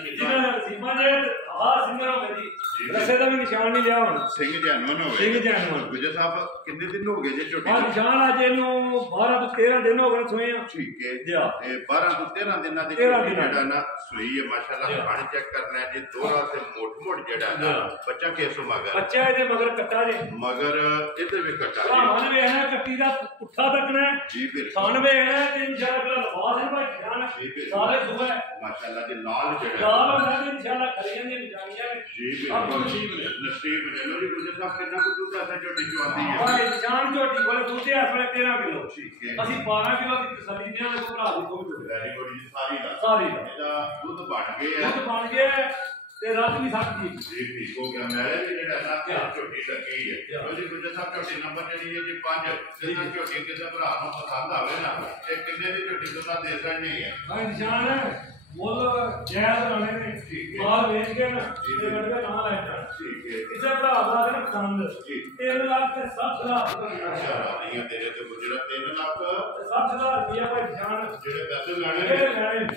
ਜਿਹਨਾਂ ਸੀਮਾ ਦੇ ਆ ਸਿੰਧਰਾ ਹੋ ਗਈ ਰਸੇ ਦਾ ਵੀ ਨਿਸ਼ਾਨ ਨਹੀਂ ਲਿਆ ਹੁਣ ਸਿੰਘ ਜਨਮਨ ਹੋਵੇ ਸਿੰਘ ਜਨਮਨ ਗੁੱਜਰ ਸਾਹਿਬ ਕਿੰਨੇ ਦਿਨ ਹੋ ਗਏ ਜੇ ਝੋਟੀ ਆ ਨਿਸ਼ਾਨ ਅੱਜ ਇਹਨੂੰ 12 ਤੋਂ 13 ਦਿਨ ਹੋ ਗਏ ਸੋਏ ਆ ਠੀਕ ਹੈ ਜੀ ਇਹ 12 ਤੋਂ 13 ਦਿਨਾਂ ਦੀ ਜਿਹੜਾ ਨਾ ਸੋਈ ਹੈ ਮਾਸ਼ਾਅੱਲਾ ਪਾਣੀ ਚੈੱਕ ਕਰਨਾ ਹੈ ਜੀ ਦੋਰਾ ਤੇ ਮੋਟ ਜਿਹੜਾ ਨਾ ਬੱਚਾ ਕੇਸੋਂ ਮਗਰ ਬੱਚਾ ਇਹਦੇ ਮਗਰ ਕੱਟਾ ਜੇ ਮਗਰ ਇਹਦੇ ਵੀ ਕੱਟਾ ਭਰਾਵਾਂ ਨੇ ਵੇਖਣਾ ਕੱਟੀ ਦਾ ਪੁੱਠਾ ਤੱਕਣਾ ਜੀ ਬਿਲਕੁਲ ਖਾਨ ਵੇਖਣਾ ਤੇ ਇਨਸ਼ਾਅੱਲਾ ਲਵਾਜ਼ ਹੈ ਭਾਈ ਜਾਨ ਸਾਰੇ ਦੁਆ ਮਾਸ਼ਾਅੱਲਾ ਜੀ ਲਾਲ ਜਿਹੜਾ ਲਾਲ ਹੁੰਦਾ ਤੇ ਇਨਸ਼ਾਅੱਲਾ ਖਰੀਆਂ ਦੀਆਂ ਨਿਸ਼ਾਨੀਆਂ ਜੀ ਬਿਲਕੁਲ ਨਸੀਬ ਨੇ ਲੋ ਜੀ ਗੁੱਜਰ ਸਾਹਿਬ ਕਿੰਨਾ ਕੁ ਦੁੱਧ ਆਸਾ ਝੋਟੀ ਚੁਆਂਦੀ ਹੈ ਭਾਈ ਜਾਨ ਝੋਟੀ ਕੋਲੇ ਦੁੱਧ ਹੈ ਆਪਣੇ 13 ਕਿਲੋ ਠੀਕ ਹੈ ਅਸੀਂ 12 ਕਿਲੋ ਦੀ ਤਸੱਲੀ ਦੀਆਂ ਦੇ ਭਰਾ ਦੀ ਕੋਈ ਦੁੱਧ ਵੈਰੀ ਗੁੱਡ ਜੀ ਸਾਰੀ ਦਾ ਇਹਦਾ ਦੁੱਧ ਬਣ ਗਿਆ ਦੁੱਧ ਬਣ ਗਿਆ ਤੇ ਰੱਜ ਵੀ ਸਕਦੀ ਜੀ ਠੀਕ ਹੋ ਗਿਆ ਮੈਂ ਜਿਹੜਾ ਨਾ ਝੋਟੀ ਲੱਗੀ ਹੈ ਲੋ ਜੀ ਗੁੱਜਰ ਸਾਹਿਬ ਝੋਟੀ ਨੰਬਰ ਜਿਹੜੀ ਹੈ ਜੀ 5 ਤੇ ਝੋਟੀ ਕਿਸੇ ਭਰਾ ਨੂੰ ਪਸੰਦ ਆਵੇ ਨਾ ਤੇ ਕਿੰਨੇ ਦੀ ਝੋਟੀ ਦੁੱਧ ਦੇ ਸਕਣੀ ਹੈ ਭਾਈ ਨਿਸ਼ਾਨ ਮੁੱਲ ਜਾਇਜ਼ ਲਾਣੇ ਨੇ ਮਾਲ ਵੇਚ ਕੇ ਨਾ ਤੇ ਵੱਡੇ ਨਾ ਲੈ ਜਾਣ ਠੀਕ ਹੈ ਕਿਸੇ ਭਰਾ ਦਾ ਨਾ ਪਸੰਦ 3 ਲੱਖ ਤੇ 60,000 ਨਹੀਂ ਤੇਰੇ ਤੇ ਗੁਜਰਾ 3 ਲੱਖ 60,000 ਰੁਪਇਆ ਭਾਈ ਜਾਨ ਜਿਹੜੇ ਪੈਸੇ ਲੈਣੇ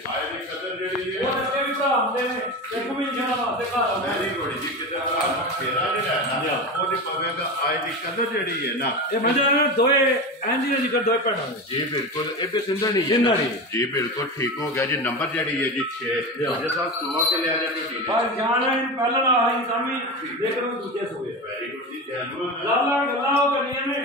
ਆਏ ਦੀ ਕਦਰ ਜਿਹੜੀ ਹੈ ਉਹ ਅੱਗੇ ਵੀ ਭਰਾ ਹੁੰਦੇ ਨੇ ਇੱਕ ਵੀ ਨਿਸ਼ਾਨ ਵਾਸਤੇ ਘਰ ਆਉਂਦੇ ਨਹੀਂ ਥੋੜੀ ਜੀ ਕਿਤੇ ਭਰਾ ਦਾ ਫੇਰਾ ਜਿਹੜਾ ਹੈ ਨਾ ਉਹਦੀ ਪਵੇਗਾ ਆਏ ਦੀ ਕਦਰ ਜਿਹੜੀ ਹੈ ਨਾ ਇਹ ਮਜ਼ਾ ਨਾ ਦੋਏ ਐਂਦੀ ਜਿਕਰ ਦੋਏ ਪੈਣਾ ਜੀ ਬਿਲਕੁਲ ਇਹ ਵੀ ਸਿੰਧਾ ਨਹੀਂ ਜੀ ਬਿਲਕੁਲ ਠੀਕ ਹੋ ਗਿਆ ਜੀ ਨੰਬਰ ਜਿਹੜੀ ਹੈ ਜੀ 6 ਜੇ ਸਾਹਿਬ ਸੁਆ ਕੇ ਲਿਆ ਜਾ ਕੇ ਭਾਈ ਜਾਨ ਪਹਿਲਾਂ ਨਾ ਆਈ ਸਾਮੀ ਦੇਖ ਲਓ ਦੂਜੇ ਸੋਏ ਵੈਰੀ ਗੁੱਡ ਜੀ ਜੈਨੂਅਨ ਲਾਲਾ ਗੱਲਾਂ ਉਹ ਕਰੀਆਂ ਨੇ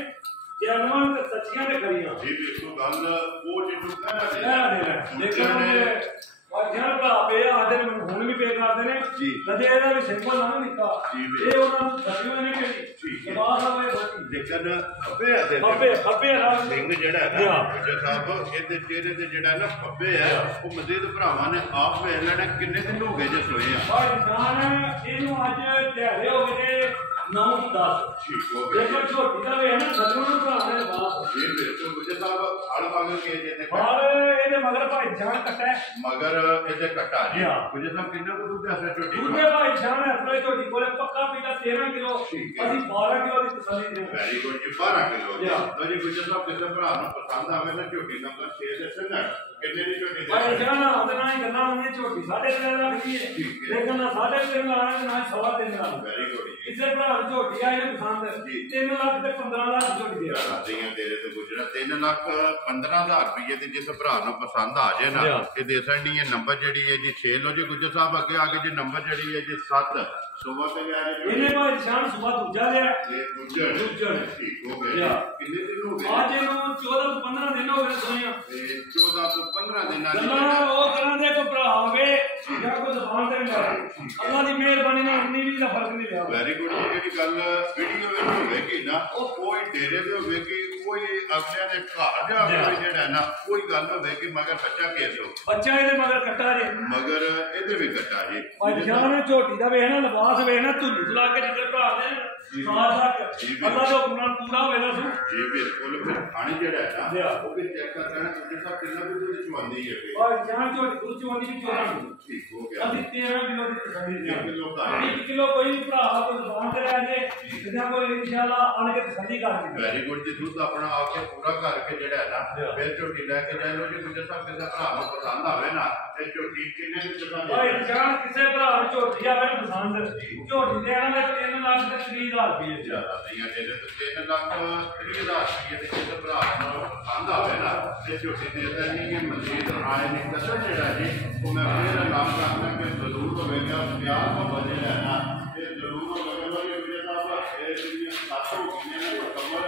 ਜੈਨੂਅਨ ਤੇ ਸੱਚੀਆਂ ਤੇ ਕਰੀਆਂ ਜੀ ਬਿਲਕੁਲ ਗੱਲ ਉਹ ਜਿਹਨੂੰ ਕਹਿ ਦੇਖੋ ਜਨ ਭਰਾ ਪੇ ਆਦੇ ਨੇ ਹੁਣ ਵੀ ਪੇ ਕਰਦੇ ਨੇ ਕਦੇ ਇਹਦਾ ਵੀ ਸਿੰਪਲ ਨਾ ਨਿੱਕਾ ਇਹ ਉਹਨਾਂ ਨੂੰ ਦੱਸਿਓ ਨੇ ਕਿ ਬਾਹਰ ਆਵੇ ਲੇਕਿਨ ਖੱਬੇ ਸਿੰਘ ਜਿਹੜਾ ਹੈ ਨਾ ਗੁੱਜਰ ਸਾਹਿਬ ਇਹਦੇ ਚਿਹਰੇ ਤੇ ਜਿਹੜਾ ਨਾ ਖੱਬੇ ਹੈ ਉਹ ਮਜ਼ੀਦ ਭਰਾਵਾਂ ਨੇ ਆਪ ਵੇਖ ਲੈਣਾ ਕਿੰਨੇ ਦਿਨ ਹੋ ਗਏ ਜੇ ਸੋਏ ਆ ਭਾਈ ਜਾਨ ਇਹਨੂੰ ਅੱਜ ਢਿਆਲੇ ਹੋ ਗਏ 9-10 ਠੀਕ ਹੋ ਗਿਆ ਦੇਖੋ ਛੋਟੀ ਦਾ ਵੇ ਨਾ ਥੱਲੋਂ ਨੂੰ ਭਰਾਵਾਂ ਦੇ ਬਾਤ ਜੀ ਬਿਲਕੁਲ ਗੁੱਜਰ ਸਾਹਿਬ ਹਲ ਮਗਰ ਕੇ ਜੇ ਪਰ ਇਹਦੇ ਮਗਰ ਭਾਈ ਜਾਨ ਕੱਟਾ ਮਗਰ ਇਹਦੇ ਕੱਟਾ ਜੀ ਗੁੱਜਰ ਸਾਹਿਬ ਕਿੰਨਾ ਕੁ ਦੁੱਧ ਆਸਾ ਝੋਟੀ ਦੂਜੇ ਭਾਈ ਜਾਨ ਆਪਣੇ ਝੋਟੀ ਕੋਲੇ ਪੱਕਾ ਪੀਲਾ 13 ਕਿਲੋ ਅਸੀਂ 12 ਕਿਲੋ ਦੀ ਤਸੱਲੀ ਦੇ ਵੈਰੀ ਗੁੱਡ ਜੀ 12 ਕਿਲੋ ਲੋ ਜੀ ਗੁੱਜਰ ਸਾਹਿਬ ਕਿਸੇ ਭਰਾ ਨੂੰ ਪਸੰਦ ਆਵੇ ਨਾ ਝੋਟੀ ਨੰਬਰ 6 ਦੇ ਸਿੰਗੜ ਕਿੰਨੇ ਦੀ ਝੋਟੀ ਦੇ ਭਾਈ ਜਾਨ ਉਹਦੇ ਨਾਲ ਹੀ ਗੱਲਾਂ ਹੁੰਦੀਆਂ ਝੋਟੀ 3.5 ਲੱਖ ਦੀ ਹੈ ਲੇਕਿਨ ਨਾ 3.5 ਲਾਣਾ ਨਾ 3.5 ਲੱਖ ਵੈਰੀ ਗੁੱਡ ਜੀ ਕਿਸੇ ਭਰਾ ਨੂੰ ਝੋਟੀ ਆਏ ਨੇ ਪਸੰਦ 3 ਲੱਖ ਤੇ 15,000 ਝੋਟੀ ਦੇ ਰਾਤੀਆਂ ਤੇਰੇ ਤੇ ਗੁਜਰਾ 3,15,000 ਰੁਪਏ ਦੀ ਜਿਸ ਭਰਾ ਨੂੰ ਪਸੰਦ ਆ ਜੇ ਨਾ ਇਹ ਦੇ ਸਕਦੀ ਹੈ ਨੰਬਰ ਜਿਹੜੀ ਹੈ ਜੀ 6 ਲੋ ਜੀ ਗੁਜਰ ਸਾਹਿਬ ਅੱਗੇ ਆ ਕੇ ਜੀ ਨੰਬਰ ਜਿਹੜੀ ਹੈ ਜੀ 7 ਸੁਬਹ ਤੇ ਲਿਆ ਜੀ ਇਹਨੇ ਭਾਈ ਸ਼ਾਮ ਸੁਬਹ ਦੂਜਾ ਲਿਆ ਇਹ ਦੂਜਾ ਠੀਕ ਹੋ ਗਿਆ ਕਿੰਨੇ ਦਿਨ ਹੋ ਗਏ ਅੱਜ ਇਹਨੂੰ 14 ਤੋਂ 15 ਦਿਨ ਹੋ ਗਏ ਸੋਈਆਂ ਤੇ 14 ਤੋਂ 15 ਦਿਨਾਂ ਦੀ ਉਹ ਕਰਾਂ ਦੇ ਕੋ ਭਰਾ ਹੋਵੇ ਜਾਂ ਕੋ ਜ਼ਬਾਨ ਤੇ ਲੈ ਅੱਲਾ ਦੀ ਮਿਹਰਬਾਨੀ ਨਾਲ 19-20 ਦਾ ਫਰਕ ਨਹੀਂ ਲਿਆ ਵੈਰੀ ਗੁੱਡ ਜਿਹੜੀ ਗੱਲ ਵੀਡੀਓ ਵਿੱਚ ਹੋਵੇਗੀ ਨਾ ਉਹ ਕੋਈ ਡੇਰੇ ਦੇ ਹੋਵੇਗੀ ਕੋਈ ਅਗਲਿਆਂ ਦੇ ਘਰ ਜਾ ਜਿਹੜਾ ਨਾ ਕੋਈ ਗੱਲ ਹੋਵੇਗੀ ਮਗਰ ਬੱਚਾ ਕੇਸ ਹੋ ਬੱਚਾ ਇਹਦੇ ਮਗਰ ਕੱਟਾ ਜੇ ਮਗਰ ਇਹਦੇ ਵੀ ਕੱਟਾ ਜੀ ਭਾਈ ਜਾਨ ਝੋਟੀ ਦਾ ਵੇਖਣਾ ਲਿਬਾਸ ਵੇਖਣਾ ਧੁੱਲੀ ਲਾ ਕੇ ਜਿੱਦੇ ਭਰਾ ਨੇ ਅੱਲਾ ਦਾ ਹੁਕਮ ਨਾਲ ਪੂਰਾ ਹੋਵੇ ਨਾ ਜੀ ਬਿਲਕੁਲ ਫਿਰ ਪਾਣੀ ਜਿਹੜਾ ਹੈ ਨਾ ਉਹ ਵੀ ਚੈੱਕ ਕਰਨਾ ਤੁਸੀਂ ਸਭ ਕਿੰਨਾ ਕੁ ਦੁੱਧ ਚਵਾਉਂਦੀ ਹੈ ਭਾਈ ਜਾਨ ਝੋਟੀ ਦੁੱਧ ਚਵਾਉਂਦੀ ਵੀ 14 ਠੀਕ ਹੋ ਗਿਆ ਅਸੀਂ 13 ਕਿਲੋ ਦੀ ਤਸੱਲੀ ਦੇ 1 ਕਿਲੋ ਕੋਈ ਭਰਾ ਕੋਈ ਜ਼ਬਾਨ ਤੇ ਲੈ ਜੇ ਜਿੱਦਾਂ ਕੋਈ ਇਨਸ਼ਾਅੱਲਾ ਆਣ ਕੇ ਤਸੱਲੀ ਕਰਕੇ ਵੈਰੀ ਗੁੱਡ ਜੀ ਦੁੱਧ ਆਪਣਾ ਆ ਕੇ ਪੂਰਾ ਕਰਕੇ ਜਿਹੜਾ ਹੈ ਨਾ ਫਿਰ ਝੋਟੀ ਲੈ ਕੇ ਜਾਇਓ ਜੀ ਗੁੱਜਰ ਸਾਹਿਬ ਕਿਸੇ ਭਰਾ ਨੂੰ ਪਸੰਦ ਆਵੇ ਨਾ ਤੇ ਝੋਟੀ ਕਿੰਨੇ ਦੀ ਪਸੰਦ ਭਾਈ ਜਾਨ ਕਿਸੇ ਭਰਾ ਨੂੰ ਝੋਟੀ ਆਵੇ ਨਾ ਪਸੰਦ ਝੋਟੀ ਦੇ ਇਹਨਾਂ ਦੇ 3 ਲੱਖ ਤੇ 30,000 ਰੁਪਏ ਜ਼ਿਆਦਾ ਨਹੀਂ ਦੇ ਤੇ 3,30,000 ਰੁਪਏ ਦੇ ਕਿਸੇ ਭਰਾ ਨੂੰ ਪਸੰਦ ਆਵੇ ਨਾ ਤੇ ਝੋਟੀ ਦੇ ਦੇਣੀ ਕਿ ਮਜ਼ੀਦ ਆਏ ਨਹੀਂ ਕਸਰ ਜਿਹੜਾ ਜੀ ਉਹ ਮੈਂ ਫਿਰ ਨਾਮ ਕਰਨਾ ਕਿ ਜ਼ਰੂਰ ਹੋਵੇਗਾ ਪਿਆਰ ਮੁਹੱਬਤ ਜਿਹੜਾ ਹੈ ਨਾ ਇਹ ਜ਼ਰੂਰ ਹੋਵੇਗਾ ਕਿ ਵੀਰੇ ਸਾਹਿਬ ਇਹ ਜਿਹੜੀਆਂ ਸਾਥੋਂ ਕਿੰਨੇ ਮੁਕੰਮਲ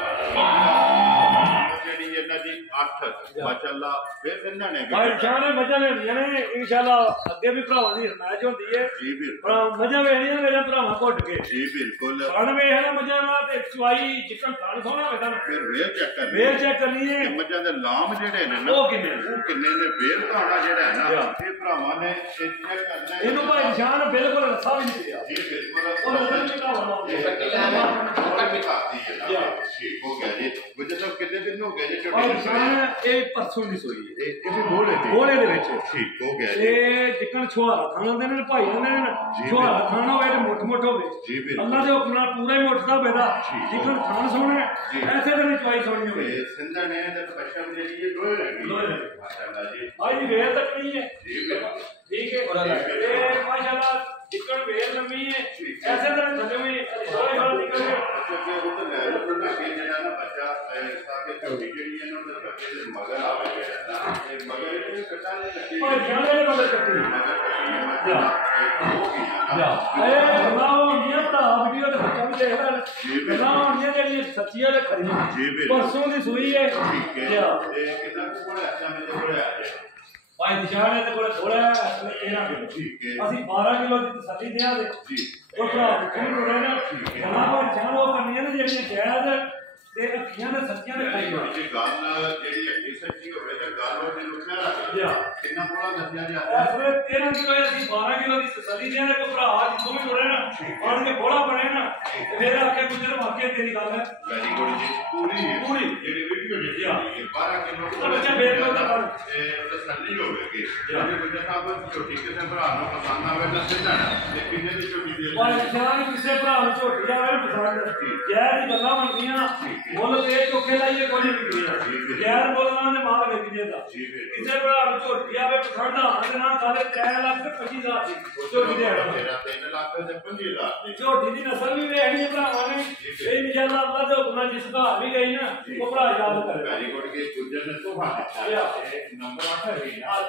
8 माशाअल्लाह फिर सिंधा ने भाई शान मजा लेंदियां ने इंशाल्लाह अगे भी भरावां दी हरमायत होंदी है जी बिल्कुल मजा वेखनियां मेरे भरावां घुट के जी बिल्कुल खान वेख ना मजा ना ते चवाई चिकन खान सोना होगा फिर वेल चेक करनी है मजा दे लाम जेड़े ने ना वो किन्ने ने वेल धाना जेड़ा है ना ये भरावां ने चेक करना है इनु भाई शान बिल्कुल रस्सा भी नहीं दिया जी बिल्कुल और उधर भी का होना भी खाती है ना ठीक हो गया जी मुझे तो कितने दिन हो गए जी छोटे ये परसों दी सोई ये भी बोले दे विच ठीक हो गया ये चिकन छुहारा खाना दे ने भाई दे ने छुहारा खाना होवे ते मोट होवे जी बिल्कुल अल्लाह दे हुक्म नाल पूरा ही मोटदा बेदा चिकन खान सोना ऐसे दे चवाई सोनी होवे सिंधा ने ते पश्चिम जेडी ये लोहे लगी माशाअल्लाह जी भाई जी वेल तक नहीं है ठीक है ये माशाअल्लाह चिकन वेल लंबी है ऐसे तरह खजे हुए थोड़ा थोड़ा निकल गया क्योंकि वो तो लेवल पर के जेड़ा ना बच्चा ताकि छोटी जेडी है ना तो बच्चे दे मगर आवे जेड़ा ना ये मगर ये कटा नहीं लगती और जाने दे मगर कटी या ए बनाओ ये भरा वीडियो ते बच्चा भी देख रहा बनाओ ये जेडी सच्चियां ते खरी परसों दी सुई है ठीक है ये कितना कोले अच्छा में कोले आ जाए भाई निशान है ते कोले थोड़ा है असले 13 किलो ठीक है ਅਸੀਂ 12 ਕਿਲੋ ਦੀ ਤਸੱਲੀ ਦਿਆਂ ਦੇ जी ਉਹ ਭਰਾ ਕਿਉਂ ਰੋੜੇ ਨਾ ਨਾ ਕੋਈ ਜਾਨ ਉਹ ਕਰਨੀਆਂ ਨੇ ਜਿਹੜੀਆਂ ਜਾਇਜ਼ ਤੇ ਅੱਖੀਆਂ ਦੇ ਸੱਚੀਆਂ ਦੇ ਖਾਈ ये गल जेडी ਅੱਖੀ ਸੱਚੀ ਹੋਵੇ ਤਾਂ ਗੱਲ ਉਹਦੇ ਲੁਕਿਆ ਰੱਖ ਕਿੰਨਾ ਕੋਲਾ ਦੱਸਿਆ ਜਾਂਦਾ असले 13 किलो ਅਸੀਂ 12 ਕਿਲੋ ਦੀ ਤਸੱਲੀ ਦਿਆਂ ਦੇ ਕੋ ਭਰਾ ਜਿੱਥੋਂ ਵੀ ਰੋੜੇ ਨਾ ਆਣ ਕੇ ਬੋਲਾ ਬਣੇ ਨਾ ਫਿਰ ਆਕੇ ਗੁਜਰ ਵਾਕਿਆ ਤੇਰੀ ਗੱਲ ਹੈ ਵੈਰੀ ਗੁੱਡ ਜੀ ਪੂਰੀ ਜਿਹੜੀ ਵੀਡੀਓ ਜਿਹੜੀ ਆ 12 ਕਿਲੋ ਤਾਂ ਬੱਚਾ ਫੇਰ ਕੋਈ ਤਾਂ ਤੇ ਤਸੱਲੀ ਹੋਵੇਗੀ ਜਿਹੜੇ ਗੁਜਰ ਸਾਹਿਬ ਛੋਟੀ ਕਿਸੇ ਭਰਾ ਨੂੰ ਪਸੰਦ ਆਵੇ ਤਾਂ ਸਿੱਧਾ ਤੇ ਕਿੰਨੇ ਦੀ ਛੋਟੀ ਦੇ ਭਾਈ ਜਾਨ ਕਿਸੇ ਭਰਾ ਨੂੰ ਝੋਟੀ ਆਵੇ ਪਸੰਦ ਜੈ ਦੀ ਗੱਲਾਂ ਬਣਦੀਆਂ ਮੁੱਲ ਤੇ ਚੋਕੇ ਲਾਈਏ ਕੋਈ ਨਹੀਂ ਵਿਕਦੀਆਂ ਗੈਰ ਮੁੱਲਾਂ ਦੇ ਮਾਲ ਵਿਕਦੇ ਦਾ ਕਿਸੇ ਭਰਾ ਨੂੰ ਝੋਟੀ ਆਵੇ ਪਸੰਦ ਆਵੇ ਨਾ ਸਾਰੇ 3 ਲੱਖ ਤੇ 25,000 ਦੀ ਝੋਟੀ ਦੇ ਤੇਰਾ 3 ਲੱਖ ਤੇ 25,000 ਦੀ ਝੋਟੀ ਦੀ ਨਸਲ ਵੀ ਵੇਖਣੀ ਭਰਾਵਾਂ ਨੇ ਇਹ ਇਨਸ਼ਾਅੱਲਾ ਅੱਲਾਹ ਦੇ ਹੁਕਮ ਨਾਲ ਜਿਸ ਘਰ ਵੀ ਗਈ ਨਾ ਉਹ ਭਰਾ ਯਾਦ ਕਰੇ ਵੈਰੀ ਗੁੱਡ ਕੇ ਗੁਜਰ ਨੇ ਤੋਹਫਾ ਦਿੱਤਾ ਨੰਬਰ 8 ਹੈ ਨਾ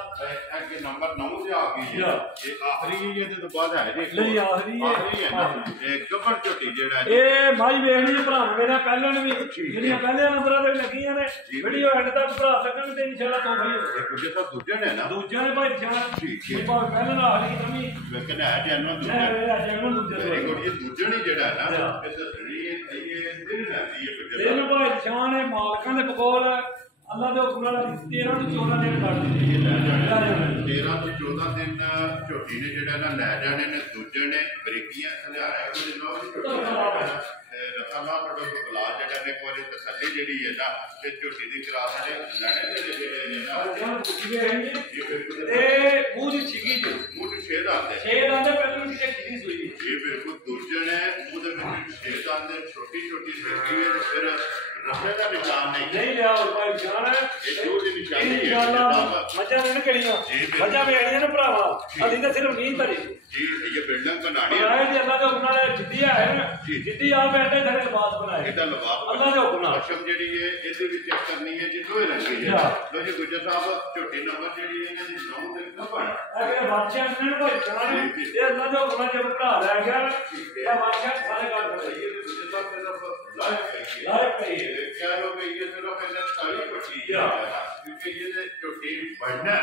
ਅੱਗੇ ਨੰਬਰ 9 ਤੇ ਆ ਗਈ ਹੈ ਇਹ ਆਖਰੀ ਇਹਦੇ ਤੋਂ ਬਾਅਦ ਹੈ ਜੀ ਨਹੀਂ ਆਖਰੀ ਹੈ ਇਹ ਗੱਬਰ ਝੋਟੀ ਜਿਹੜਾ ਇਹ ਮਾਈ ਵੇਖਣੀ ਭਰਾ ਮੇਰਾ ਪਹਿਲਾਂ ਵੀ ਜਿਹੜੀਆਂ ਪਹਿਲੇ ਨੰਬਰਾਂ ਤੇ ਲੱਗੀਆਂ ਨੇ ਵੀਡੀਓ ਐਂਡ ਤੱਕ ਭਰਾ ਲੱਗਣ ਤੇ ਇਨਸ਼ਾਅੱਲਾ ਤੋਂ ਭਾਈ ਕੁਝ ਤਾਂ ਦੂਜੇ ਨੇ ਨਾ ਦੂਜੇ ਨੇ ਭਾਈ ਜਾਨ ਠੀਕ ਹੈ ਭਾਵੇਂ ਪਹਿਲਾਂ ਨਾਲ ਹੀ ਕਮੀ ਲੇਕਿਨ ਹੈ ਜਨਮ ਦੂਜੇ ਜਨਮ ਦੂਜੇ ਵੈਰੀ ਗੁੱਡ ਇਹ ਦੂਜੇ ਨਹੀਂ ਜਿਹੜਾ ਹੈ ਨਾ ਇਹ ਦੱਸਣੀ ਇਹ ਦਿਨ ਰਹਿੰਦੀ ਹੈ ਕੁਝ ਇਹ ਭਾਈ ਜਾਨ ਹੈ ਮਾਲਕਾਂ ਦੇ ਬਕੌਲ ਹੈ ਅੱਲਾਹ ਦੇ ਹੁਕਮ ਨਾਲ 13 ਤੋਂ 14 ਦਿਨ ਕੱਢ ਦਿੱਤੇ 13 ਤੋਂ 14 ਦਿਨ ਝੋਟੀ ਨੇ ਜਿਹੜਾ ਨਾ ਲੈ ਜਾਣੇ ਨੇ ਦੂਜੇ ਨੇ ਬਰੀਕੀਆਂ ਖਲਿਆਇਆ ਕੁਝ ਲੋਕ ਰਸਾਲਾ ਪੜੋ ਤੋਂ ਬਲਾ ਜਿਹੜਾ ਨੇ ਕੋਈ ਤਸੱਲੀ ਜਿਹੜੀ ਹੈ ਨਾ ਤੇ ਝੋਟੀ ਦੀ ਕਰਾਸ ਨੇ ਲੈਣੇ ਦੇ ਜਿਹੜੇ ਨੇ ਨਾ ਇਹ ਮੂੰਹ ਦੀ ਛਿੱਗੀ ਜੀ ਮੂੰਹ ਦੀ ਛੇਦ ਆਉਂਦੇ ਪਹਿਲਾਂ ਦੀ ਛਿੱਗੀ ਸੂਈ ਇਹ ਬਿਲਕੁਲ ਦੂਜੇ ਨੇ ਮੂੰਹ ਦੇ ਵਿੱਚ ਛੇਦ ਆਉਂਦੇ ਛੋਟੀ ਛੋਟੀ ਛਿੱਗੀ ਹੈ ਫਿਰ ਰਸੇ ਦਾ ਨਿਸ਼ਾਨ ਨਹੀਂ ਲਿਆ ਭਾਈ ਜਾਨ ਇਹ ਜੋ ਦੀ ਨਿਸ਼ਾਨੀ ਹੈ ਇਨਸ਼ਾਅੱਲਾ ਮੱਝਾਂ ਨੇ ਕਿਹੜੀਆਂ ਮੱਝਾਂ ਵੇਖਣੀਆਂ ਨੇ ਭਰਾਵਾ ਅਸੀਂ ਤਾਂ ਸਿਰਫ ਨਹੀਂ ਧਰੀ जी ये बिल्डिंग बनानी है बनाए जी अल्लाह के हुक्म नाल जिद्दी है ना जिद्दी आप बैठे खड़े लिबास बनाए ਇਹਦਾ ਲਵਾਬ अल्लाह के हुक्म नाल ਪਸ਼ਮ ਜਿਹੜੀ ਹੈ ਇਹਦੇ ਵਿੱਚ ਚੈੱਕ ਕਰਨੀ ਹੈ ਜੀ ਦੋਏ ਰੰਗੀ ਹੈ ਲੋ ਜੀ ਗੁੱਜਰ ਸਾਹਿਬ ਝੋਟੀ ਨੰਬਰ ਜਿਹੜੀ ਇਹਨਾਂ ਦੀ 9 ਤੇ ਕੱਪਣ ਅਗੇ ਬਾਦਸ਼ਾਹ ਨੇ ਭਾਈ ਜਾਨ ਇਹ ਅੱਲਾਹ ਦੇ ਹੁਕਮ ਨਾਲ ਜਦ ਭਰਾ ਲੈ ਗਿਆ ਇਹ ਬਾਦਸ਼ਾਹ ਸਾਰੇ ਗੱਲ ਕਰ ਰਹੀ ਹੈ ਗੁੱਜਰ ਸਾਹਿਬ ਦਾ ਲਾਇਕ ਹੈ ਕਿਆ ਹੋ ਗਈ ਇਹ ਸਿਰਫ ਇਹਨਾਂ ਸਾਰੀ ਪੱਟੀ ਹੈ ਕਿਉਂਕਿ ਇਹ ਝੋਟੀ ਬਣਨਾ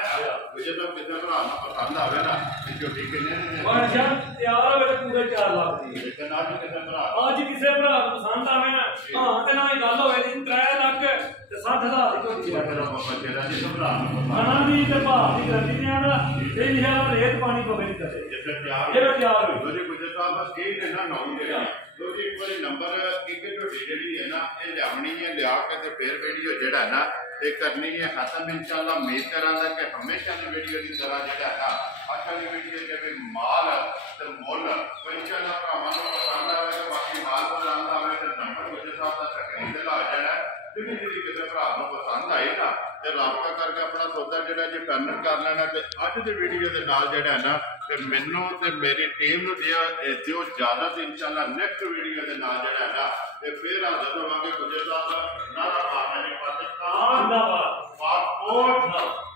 ਗੁੱਜਰ ਸਾਹਿਬ ਕਿੰਨਾ ਭਰਾ ਨੂੰ ਪਸੰਦ ਆਵੇ ਨਾ ਤੇ ਝੋਟੀ ਕਿੰਨੇ ਨੇ ਬਾਦਸ਼ਾਹ ਤਿਆਰ ਹੋਵੇ ਪੂਰੇ 4 ਲੱਖ ਦੀ ਲੇਕਿਨ ਅੱਜ ਕਿਸੇ ਭਰਾ ਨੂੰ ਪਸੰਦ ਆਵੇ ਨਾ ਹਾਂ ਤੇ ਨਾਲ ਗੱਲ ਹੋਵੇ ਦੀ 3 ਲੱਖ ਤੇ 60,000 ਦੀ ਝੋਟੀ ਆ ਮੇਰਾ ਬਾਬਾ ਤੇਰਾ ਜੀ ਭਰਾ ਨੂੰ ਖਾਣਾ ਦੀ ਤੇ ਭਾਅ ਦੀ ਗਰੰਟੀ ਨਹੀਂ ਆਉਂਦਾ ਇਹ ਨਿਸ਼ਾਨ ਰੇਤ ਪਾਣੀ ਪਵੇ ਨਹੀਂ ਕਰੇ ਜੇ ਤਿਆਰ ਹੋਵੇ ਜੀ ਗੁੱਜਰ ਸਾਹਿਬ ਇਹ ਨੇ ਨਾ ਨਾਮ ਜਿਹੜਾ ਕਿਉਂਕਿ ਇੱਕ ਵਾਰੀ ਨੰਬਰ ਇੱਕ ਝੋਟੀ ਜਿਹੜੀ ਹੈ ਨਾ ਇਹ ਲਿਆਉਣੀ ਹੈ ਲਿਆ ਕੇ ਤੇ ਫਿਰ ਵੀਡੀਓ ਜਿਹੜਾ ਹੈ ਨਾ ਇਹ ਕਰਨੀ ਹੈ ਖਤਮ ਇਨਸ਼ਾਅੱਲਾ ਉਮੀਦ ਕਰਾਂਗਾ ਕਿ ਹਮੇਸ਼ਾ ਦੀ ਵੀਡੀਓ ਦੀ ਤਰ੍ਹਾਂ ਜਿਹੜਾ ਹੈ ਨਾ ਅੱਜ ਦੀ ਵੀਡੀਓ ਦੇ ਵਿੱਚ ਮਾਲ ਤੇ ਮੁੱਲ ਇਨਸ਼ਾਅੱਲਾ ਭਰਾਵਾਂ ਨੂੰ ਪਸੰਦ ਆਵੇਗਾ ਬਾਕੀ ਮਾਲ ਪਸੰਦ ਆਵੇ ਤੇ ਨੰਬਰ ਗੁੱਜਰ ਸਾਹਿਬ ਦਾ ਸਕਰੀਨ ਤੇ ਲਾ ਜਾਣਾ ਜਿਹੜੀ ਕਿਸੇ ਭਰਾ ਨੂੰ ਪਸੰਦ ਆਏ ਨਾ ਤੇ ਰਾਬਤਾ ਕਰਕੇ ਆਪਣਾ ਸੌਦਾ ਜਿਹੜਾ ਜੇ ਫਾਈਨਲ ਕਰ ਲੈਣਾ ਤੇ ਅੱਜ ਦੀ ਵੀਡੀਓ ਦੇ ਨਾਲ ਜਿਹੜਾ ਹੈ ਨਾ ਤੇ ਮੈਨੂੰ ਤੇ ਮੇਰੀ ਟੀਮ ਨੂੰ ਦਿਓ ਜ਼ਿਆਦਾ ਤੇ ਇਨਸ਼ਾਅੱਲਾ ਨੈਕਸਟ ਵੀਡੀਓ ਦੇ ਨਾਲ ਜਿਹੜਾ ਹੈ ਨਾ ਤੇ ਫਿਰ ਹਾਜ਼ਰ ਹੋਵਾਂਗੇ ਗੁੱਜਰ ਸਾਹਿਬ ਦਾ ਨਾਰਾ ਮਾਰਨੇ ਪਾਕਿਸਤਾਨ ਜਿੰਦਾਬਾਦ ਪਾਸਪੋਰਟ